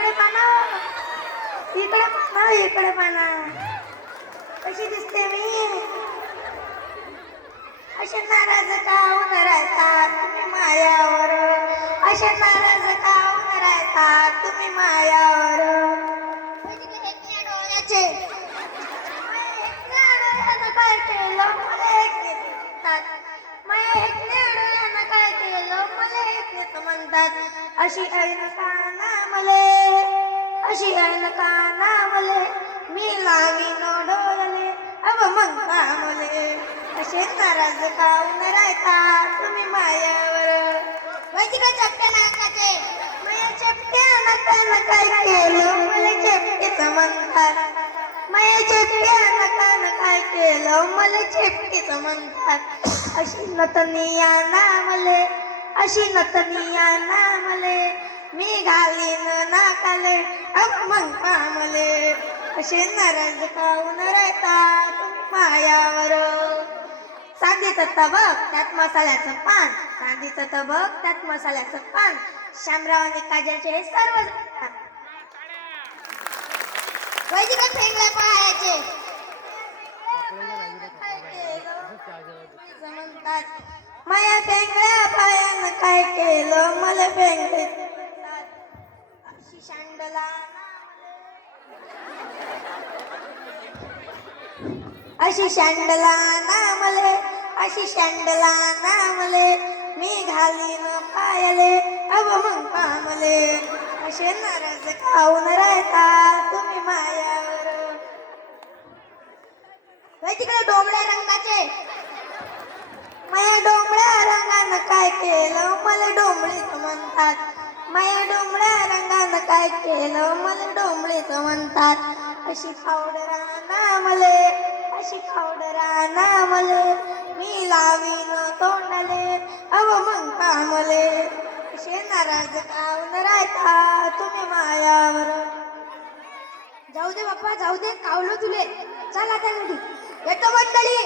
इकडे पाना, इकडे पाना, इकडे पाना. कशी दिसते मी? असे नाराज का होऊन राहतात तुम्ही मायावर, असे नाराज का होऊन राहतात तुम्ही मायावर. डोळ्याचे काय केलं मला काय केलं मला म्हणतात. अशी ऐन काना मले, अशी ऐन काना मले, मी लावीन डोळले अब मग मले. असे नाराज काऊन राहता तुम्ही मायावर. वैदिक चपट्या नाकाचे माया चपट्या नाकानं काय केलं मला चपटीच म्हणतात. माया चपट्या नाकानं काय केलं मला चपटीच म्हणतात. अशी नतनिया नामले, अशी नतनिया नामले, मी घालीन नाकाले अब मग पामले. असे नाराज काऊन राहता तुम्ही मायावर. चांदीचं तबक त्यात मसाल्याचं पान, चांदीचं तबक त्यात मसाल्याचं पान, शामराव आणि काजलचे हे सर्व वैदिक फेंगल्या पायाचे म्हणतात. माया फेंगल्या पायानं काय केलं मला फेंगले. अशी शांडला अशी शँडला नामले, अशी शँडला नामले, मी घालीन पायले अब मग पामले. असे नाराज खाऊन राहता तुम्ही मायावर. तिकडे डोंबळ्या रंगाचे माया डोंबळ्या रंगानं काय केलं मला डोंबळीच म्हणतात. माया डोंबळ्या रंगानं काय केलं मला डोंबळीच म्हणतात. अशी पावडरा नामले, अशी पावडरा नामले, मी लावीन तोंडले अब मग पामले. असे नाराज काऊन राहता तुम्ही मायावर. जाऊ दे बाप्पा जाऊ दे, कावलो तुले. चल आता येतो मंडळी.